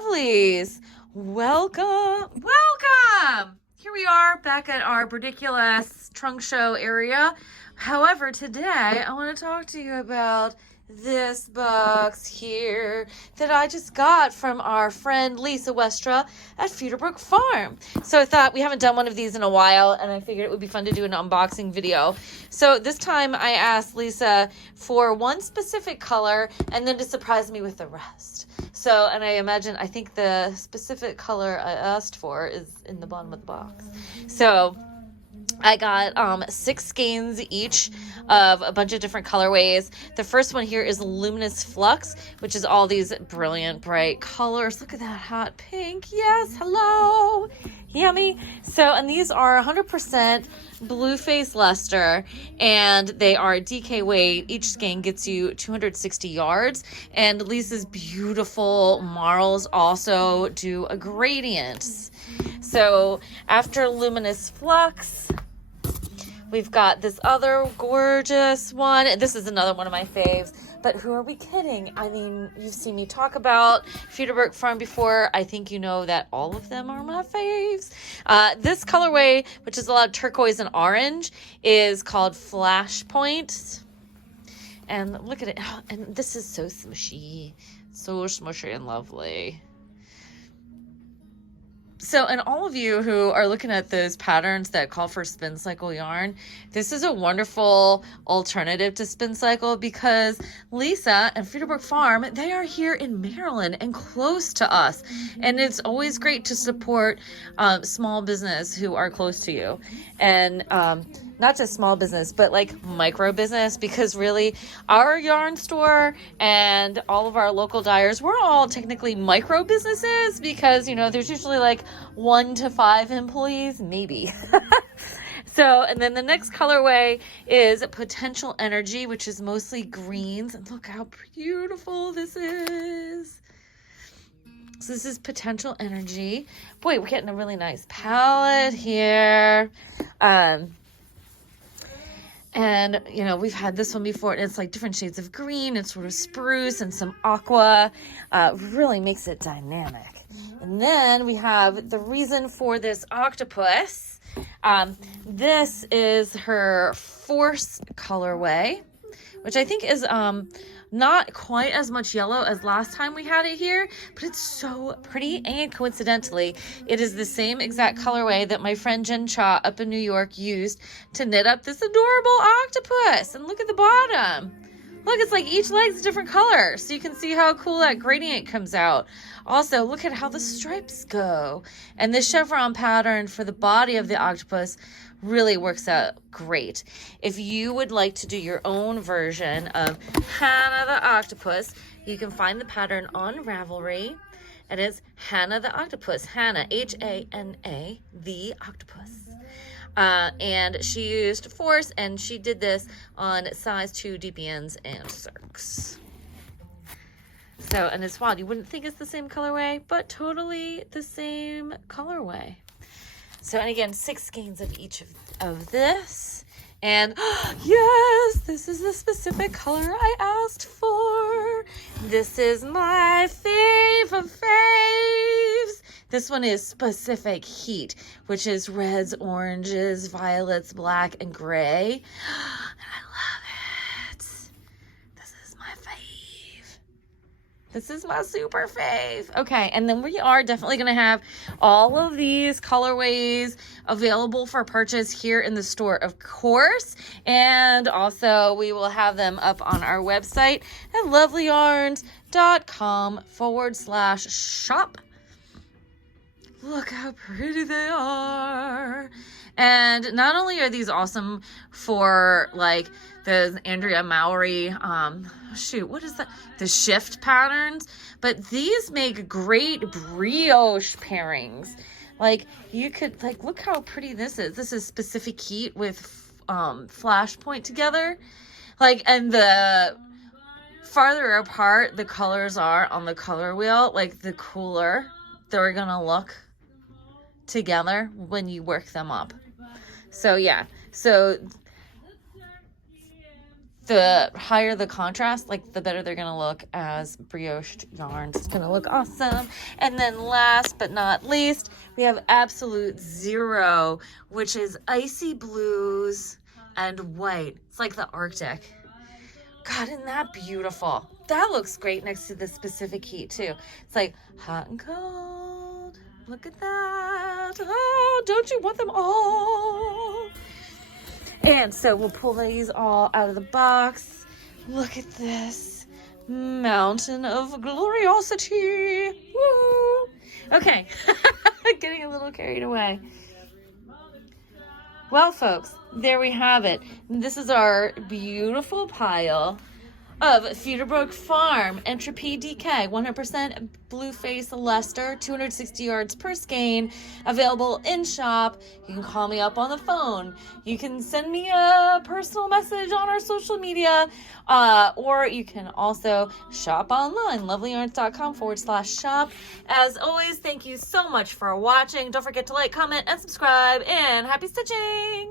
lovelies, welcome. Here we are back at our ridiculous trunk show area. However, today I want to talk to you about this box here that I just got from our friend Lisa Westra at Feederbrook Farm. So I thought, we haven't done one of these in a while, and I figured it would be fun to do an unboxing video. So this time I asked Lisa for one specific color and then to surprise me with the rest. So, and I think the specific color I asked for is in the bottom of the box. So I got 6 skeins each of a bunch of different colorways. The first one here is Luminous Flux, which is all these brilliant, bright colors. Look at that hot pink. Yes, hello. Yummy. So, and these are 100% blue face luster, and they are DK weight. Each skein gets you 260 yards, and Lisa's beautiful marls also do a gradient. So after Luminous Flux, we've got this other gorgeous one. This is another one of my faves, but who are we kidding? I mean, you've seen me talk about Feederbrook Farm before. I think you know that all of them are my faves. This colorway, which is a lot of turquoise and orange, is called Flashpoint. And look at it. Oh, and this is so smushy. So smushy and lovely. So, and all of you who are looking at those patterns that call for spin cycle yarn, this is a wonderful alternative to spin cycle because Lisa and Feederbrook Farm, they are here in Maryland and close to us. And it's always great to support small business who are close to you. And not just small business, but like micro business, because really our yarn store and all of our local dyers, we're all technically micro businesses because, you know, there's usually like 1 to 5 employees, maybe. So, and then the next colorway is Potential Energy, which is mostly greens. And look how beautiful this is. So this is Potential Energy. Boy, we're getting a really nice palette here. And, you know, we've had this one before, and it's like different shades of green and sort of spruce and some aqua. Really makes it dynamic. And then we have the reason for this octopus. This is her Force colorway, which I think is not quite as much yellow as last time we had it here, but it's so pretty. And coincidentally, it is the same exact colorway that my friend Jen Cha up in New York used to knit up this adorable octopus. And look at the bottom. Look, it's like each leg's a different color, so you can see how cool that gradient comes out. Also, look at how the stripes go. And the chevron pattern for the body of the octopus really works out great. If you would like to do your own version of Hannah the Octopus, you can find the pattern on Ravelry. It is Hannah the Octopus. Hannah, H-A-N-A, the octopus. And she used Force, and she did this on size 2 DPNs and Circs. So, and it's wild. You wouldn't think it's the same colorway, but totally the same colorway. So, and again, 6 skeins of each of this. And yes, this is the specific color I asked for. This is my fave of faves. This one is Specific Heat, which is reds, oranges, violets, black, and gray. And I love it. This is my fave. This is my super fave. Okay, and then we are definitely going to have all of these colorways available for purchase here in the store, of course. And also we will have them up on our website at lovelyyarns.com/shop. Look how pretty they are. And not only are these awesome for like the Andrea Mowry, what is that? The shift patterns, but these make great brioche pairings. Like you could, like, look how pretty this is. This is Specific Heat with Flashpoint together. Like, and the farther apart the colors are on the color wheel, like the cooler they're gonna look together when you work them up. So yeah, so the higher the contrast, like the better they're gonna look as brioche yarns. It's gonna look awesome. And then last but not least, we have Absolute Zero, which is icy blues and white. It's like the Arctic. God, isn't that beautiful? That looks great next to the specific heat too. It's like hot and cold. Look at that. Oh, don't you want them all? And so we'll pull these all out of the box. Look at this mountain of Gorgeosity. Woo! Okay, getting a little carried away. Well, folks, there we have it. This is our beautiful pile of Feederbrook Farm Entropy DK 100% blue face Leicester, 260 yards per skein, available in shop. You can call me up on the phone. You can send me a personal message on our social media, or you can also shop online, lovelyyarns.com/shop. As always, thank you so much for watching. Don't forget to like, comment, and subscribe, and happy stitching!